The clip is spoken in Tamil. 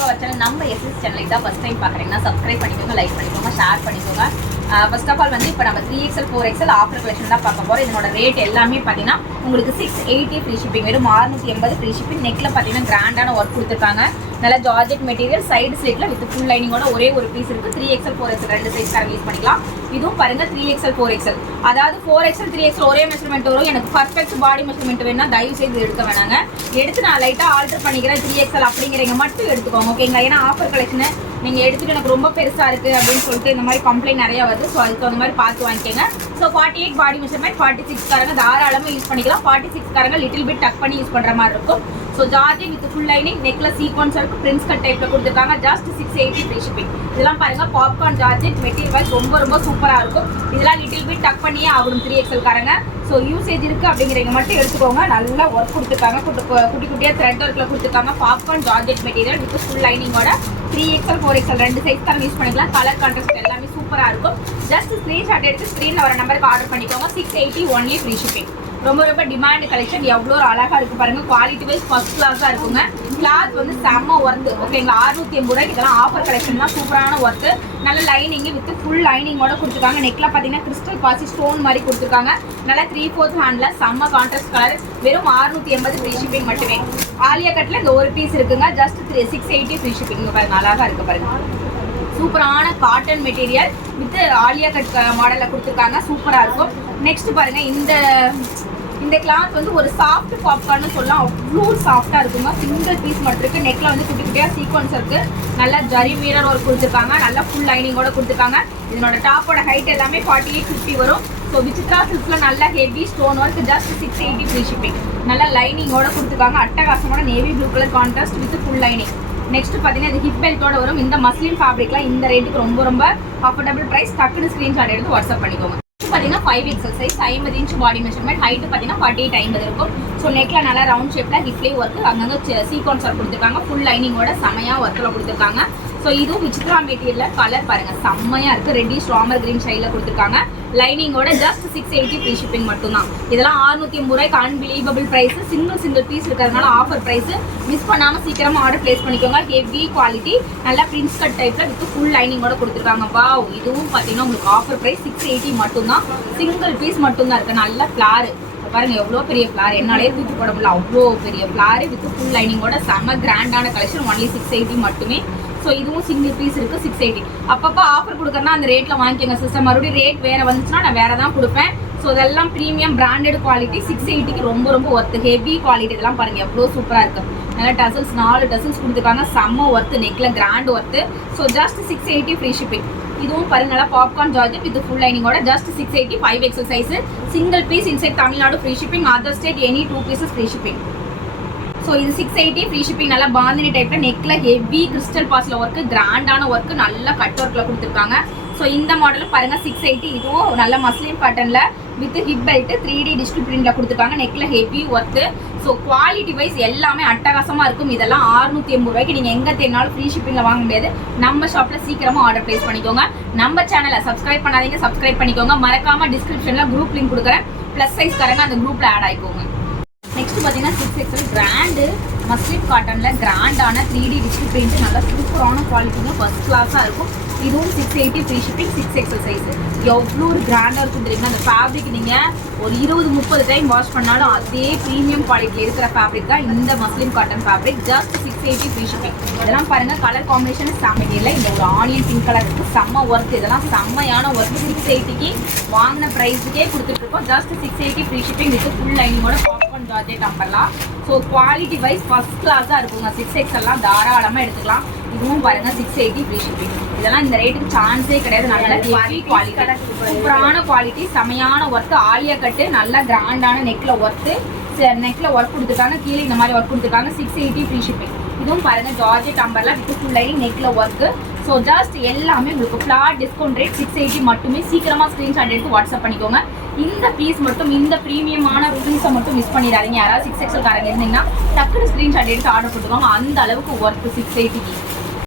டு அவர் சேனல். நம்ம எஸ்எஸ் சேனல் இதான் ஃபர்ஸ்ட் டைம் பார்க்குறீங்கன்னா சப்ஸ்கிரைப் பண்ணிக்கோங்க, லைக் பண்ணிக்கோங்க, ஷேர் பண்ணிக்கோங்க. ஃபர்ஸ்ட் ஆஃப் ஆல் வந்து இப்போ நம்ம 3XL 4XL ஆஃபர் கலெக்ஷன் தான் பார்க்க போகிறோம். இதனோட ரேட் எல்லாமே பார்த்தீங்கன்னா உங்களுக்கு 680 ஃப்ரீ ஷிப்பிங், வெறும் 680 ஃப்ரீ ஷிப்பிங். நெக்கில் பார்த்தீங்கன்னா கிராண்டான ஒர்க் கொடுத்துருக்காங்க. நல்லா ஜார்ஜெட் மெட்டீரியல், சைடு ஸ்லிட்டில் வித் ஃபுல் லைனிங்கோட ஒரே ஒரு பீஸ் இருக்குது. 3XL 4XL ரெண்டு சைஸ் காரங்க யூஸ் பண்ணிக்கலாம். இதுவும் பாருங்க 3XL 4XL, அதாவது 4XL 3XL ஒரே மெஷர்மெண்ட் வரும். எனக்கு பர்ஃபெக்ட் பாடி மெஷர்மெண்ட் வேணும்னா தயவு செய்து எடுக்க வேணாங்க. எடுத்து நான் லைட்டாக ஆல்டர் பண்ணிக்கிறேன் 3XL அப்படிங்கிறவங்க மட்டும் எடுத்துக்கோங்க, ஓகேங்களா? ஏன்னா ஆஃபர் கலெக்ஷனு நீங்கள் எடுத்துகிட்டு எனக்கு ரொம்ப பெருசாக இருக்குது அப்படின்னு சொல்லிட்டு இந்த மாதிரி கம்ப்ளைண்ட் நிறையா வருது. ஸோ அதுக்கு அந்த மாதிரி பார்த்து வாங்கிக்கோங்க. ஸோ 48 பாடி மெஷர்மெண்ட், 46 காரங்க தாராளமாக யூஸ் பண்ணிக்கலாம். 46 காரங்க லிட்டில் பிட் டக் பண்ணி யூஸ் பண்ணுற மாதிரி இருக்கும். So georgette with full lining, நெக்கில் சீக்வன்ஸ் இருக்குது, பிரின்ஸ் கட் டைப்பில் கொடுத்துருக்காங்க. Just 680 free shipping. இதெல்லாம் பாருங்கள் பாப்கார்ன் ஜார்ஜெட் மெட்டீரியல் வைஸ் ரொம்ப சூப்பராக இருக்கும். இதெல்லாம் லிட்டில் பிட் டக் பண்ணியே ஆகணும் 3XL காரங்க. ஸோ யூசேஜ் இருக்குது அப்படிங்கிறவங்க மட்டும் எடுத்துக்கோங்க. நல்லா ஒர்க் கொடுத்துருக்காங்க, குட்டி குட்டியாக த்ரெட் ஒர்க்கில் கொடுத்துருக்காங்க. Popcorn georgette material with full லைனிங்கோட 3XL 4XL ரெண்டு சைஸ் காரங்க யூஸ் பண்ணிக்கலாம். கலர் கான்ட்ராஸ்ட் எல்லாமே சூப்பராக இருக்கும். ஜஸ்ட் ஸ்க்ரீன்ஷாட் எடுத்து ஸ்க்ரீனில் வர நம்பருக்கு ஆர்டர் பண்ணிக்கோங்க. 680 ஒன்லி ஃப்ரீ ஷிப்பிங். ரொம்ப டிமாண்ட் கலெக்ஷன். எவ்வளோ ஒரு அழகாக இருக்குது பாருங்கள். குவாலிட்டி வைஸ் ஃபர்ஸ்ட் கிளாஸாக இருக்குங்க. கிளாத் வந்து செம்ம ஒர்த்து, ஓகேங்களா? 680 ரூபாய்க்கு இதெல்லாம் ஆஃபர் கலெக்ஷன் தான். சூப்பரான ஒர்க்கு, நல்ல லைனிங்கு வித் ஃபுல் லைனிங்கோட கொடுத்துருக்காங்க. நெக்கில் பார்த்தீங்கன்னா கிறிஸ்டல் பாசி ஸ்டோன் மாதிரி கொடுத்துருக்காங்க. நல்லா 3/4 ஹேண்டில் செம்ம கான்ட்ராஸ்ட் கலர். வெறும் 680 ஃப்ரீ ஷிப்பிங் மட்டுமே. ஆலியா கட்டில் இந்த ஒரு பீஸ் இருக்குங்க. Just 680 free shipping. பாருங்க அழகாக இருக்குது பாருங்கள். சூப்பரான cotton material with Alia cut மாடலில் கொடுத்துருக்காங்க. சூப்பராக இருக்கும். நெக்ஸ்ட் பாருங்கள், இந்த கிளாத் வந்து ஒரு சாஃப்ட் பாப்கார்ன்னு சொல்லலாம். அவ்வளோ சாஃப்டாக இருக்குங்க. சிங்கிள் பீஸ் மட்டும் இருக்குது. நெக்கில் வந்து குட்டி குட்டியாக சீக்வன்ஸ் இருக்குது. நல்லா ஜரி மீரர் ஒர்க் கொடுத்துருக்காங்க. நல்லா ஃபுல் லைனிங்கோட கொடுத்துருக்காங்க. இதனோட டாப்போட ஹைட் எல்லாமே 48-50 வரும். ஸோ விசித்ரா சில்க்ஸில் நல்லா heavy stone work. Just 680 free shipping. நல்லா லைனிங்கோட கொடுத்துருக்காங்க. அட்டகாசமான navy blue colour contrast with full lining. Next பார்த்தீங்கன்னா இது ஹிப் பெல்ட்டோட வரும். இந்த மஸ்லின் ஃபேப்ரிக்லாம் இந்த ரேட்டுக்கு ரொம்ப அஃபோர்டபுள் ப்ரைஸ். டக்குன்னு ஸ்க்ரீன்ஷாட் எடுத்து வாட்ஸ்அப் பண்ணிக்கோங்க. பார்த்தீங்கன்னா 5XL சைஸ், 50 இன்ச் பாடி மெஷர்மெண்ட். ஹைட்டு பார்த்தீங்கன்னா 48-50 இருக்கும். ஸோ நெக்கில் நல்லா ரவுண்ட் ஷேப்பில் ஹிப்லேயும் ஒர்க்கு, அங்கங்கே சீக்வன்ஸ் ஒர்க் கொடுத்துருக்காங்க. ஃபுல் லைனிங்கோட செமையாக ஒர்க்கில் கொடுத்துருக்காங்க. ஸோ இதுவும் விசித்ரா மெட்டீரியலில் கலர் பாருங்கள் செம்மையாக இருக்குது. ரெட்டிஷ் ராமர் கிரீன் ஷைடில் கொடுத்துருக்காங்க. லைனிங்கோட ஜஸ்ட் 680 ஃப்ரீ ஷிப்பிங் மட்டும்தான். இதெல்லாம் 680 ரூபாய்க்கு அன்பிலீவபிள் ப்ரைஸ். சிங்கிள் பீஸ் இருக்கிறதுனால ஆஃபர் ப்ரைஸ். மிஸ் பண்ணாமல் சீக்கிரமாக ஆர்டர் ப்ளேஸ் பண்ணிக்கோங்க. ஹெவி குவாலிட்டி, நல்லா பிரின்ஸ் கட் டைப்பில் வித் ஃபுல் லைனிங்கோட கொடுத்துருக்காங்க. வாவ், இதுவும் பார்த்தீங்கன்னா உங்களுக்கு ஆஃபர் ப்ரைஸ் 680 மட்டும்தான். சிங்கிள் பீஸ் மட்டும்தான் இருக்குது. நல்ல ஃப்ளாரு பாருங்க, எவ்வளோ பெரிய ஃப்ளார், என்னாலே தூக்கி போட முடியல. அவ்வளோ பெரிய ஃப்ளாரு வித் ஃபுல் லைனிங்கோட செம்ம கிராண்டான கலெக்ஷன். ஒன்லி 680 மட்டுமே. ஸோ இதுவும் சிங்கிள் பீஸ் இருக்குது 680. அப்பப்போ ஆஃபர் கொடுக்குறேன்னா அந்த ரேட்டில் வாங்கிக்கோங்க சிஸ்டம். மறுபடியும் ரேட் வேறு வந்துச்சுன்னா நான் வேறு தான் கொடுப்பேன். ஸோ இதெல்லாம் ப்ரீமியம் பிராண்டட் குவாலிட்டி. 680க்கு ரொம்ப ஒர்த்து. Heavy quality. இதெல்லாம் பாருங்கள் எவ்வளோ சூப்பராக இருக்குது. நல்லா டசல்ஸ் 4 டசல்ஸ் கொடுத்துருக்காங்க. செம்ம ஒர்த்து, நெக்கில் grand worth. So just 680 free shipping. இதுவும் பாருங்க நல்லா பாப்கார்ன் ஜார்ஜெட் வித் ஃபுல் லைனிங்கோட just 680. 5XL size, single piece inside Tamil Nadu free shipping. Other state any 2 pieces free shipping. So இது 680 ஃப்ரீ ஷிப்பிங். நல்லா பாந்தினி டைப்பில் நெக்கில் ஹெவி கிறிஸ்டல் பாஸில் ஒர்க்கு, கிராண்டான ஒர்க்கு, நல்லா கட் ஒர்க்கில் கொடுத்துருக்காங்க. ஸோ இந்த மாடலும் பாருங்கள் 680. இதுவும் நல்ல மஸ்லின் பேட்டர்னில் with hip belt 3D digital பிரிண்டில் கொடுத்துருக்காங்க. நெக்கில் heavy work. So quality wise எல்லாமே அட்டகாசமாக இருக்கும். இதெல்லாம் 680 ரூபாய்க்கு நீங்கள் எங்கே தேடினாலும் ஃப்ரீ ஷிப்பிங்கில் வாங்க முடியாது. நம்ம ஷாப்பில் சீக்கிரமாக ஆர்டர் ப்ளேஸ் பண்ணிக்கோங்க. நம்ம சேனலை சப்ஸ்கிரைப் பண்ணாதீங்க, சப்ஸ்கிரைப் பண்ணிக்கோங்க. மறக்காமல் டிஸ்கிரிப்ஷனில் குரூப் லிங்க் கொடுக்குறேன். ப்ளஸ் சைஸ் காரங்க அந்த குரூப்பில் ஆட் ஆகிக்கோங்க. நெக்ஸ்ட் பார்த்தீங்கன்னா 6XL பிராண்டு மஸ்லின் காட்டனில் கிராண்டான 3D டிஜிட்டல் பிரிண்ட். நல்லா சூப்பரான குவாலிட்டிங்க, ஃபர்ஸ்ட் கிளாஸாக இருக்கும். இதுவும் 680 ஃப்ரீ ஷிப்பிங். 6XL size. எவ்வளோ ஒரு கிராண்டாக இருக்கும் தெரியுங்களா? அந்த ஃபேப்ரிக் நீங்கள் ஒரு 20-30 டைம் வாஷ் பண்ணாலும் அதே ப்ரீமியம் குவாலிட்டி இருக்கிற ஃபேப்ரிக் தான் இந்த muslin cotton fabric. Just 680 free shipping. இதெல்லாம் பாருங்கள் கலர் காம்பினேஷன் செம்ம இல்லை. இந்த ஒரு ஆனியன் பிங்க் கலருக்கு செம்ம ஒர்க். இதெல்லாம் செம்மையான ஒர்க். 680க்கு வாங்கின ப்ரைஸுக்கே கொடுத்துட்ருக்கோம். Just 680 free shipping with full லைனிங்கோட பாப்கார்ன் ஜார்ஜெட் நம்பர்லாம். ஸோ குவாலிட்டி வைஸ் ஃபர்ஸ்ட் கிளாஸாக இருக்குங்க. 6XL தாராளமாக எடுத்துக்கலாம். இதுவும் பாருங்கள் 680 ஃப்ரீ ஷிப்பிங். இதெல்லாம் இந்த ரேட்டுக்கு சான்ஸே கிடையாது. நல்ல ஹெவி குவாலிட்டி, சூப்பரான குவாலிட்டி, செமையான ஒர்க்கு. ஆலியா கட்டு நல்லா கிராண்டான நெக்கில் ஒர்க்கு, நெக்கில் ஒர்க் கொடுத்துருக்காங்க. கீழே இந்த மாதிரி ஒர்க் கொடுத்துருக்காங்க. 680 ஃப்ரீ ஷிப்பிங். இதுவும் பாருங்கள் ஜார்ஜெட் நம்பர்லாம் வித் ஃபுல் லைனிங் நெக்கில் ஒர்க்கு. ஸோ ஜஸ்ட் எல்லாமே உங்களுக்கு ஃப்ளாட் டிஸ்கவுண்ட் ரேட் 680 மட்டுமே. சீக்கிரமாக ஸ்க்ரீன்ஷாட் எடுத்து வாட்ஸ்அப் பண்ணிக்கோங்க. இந்த பீஸ் மட்டும், இந்த ப்ரீமியமான பீஸை மட்டும் மிஸ் பண்ணிடாதீங்க. யாராவது 6XL காரங்க இருந்தீங்கன்னா டக்குனு ஸ்க்ரீன்ஷாட் எடுத்து ஆர்டர் போட்டுக்கோங்க. அந்த அளவுக்கு ஒர்க்கு 680க்கு.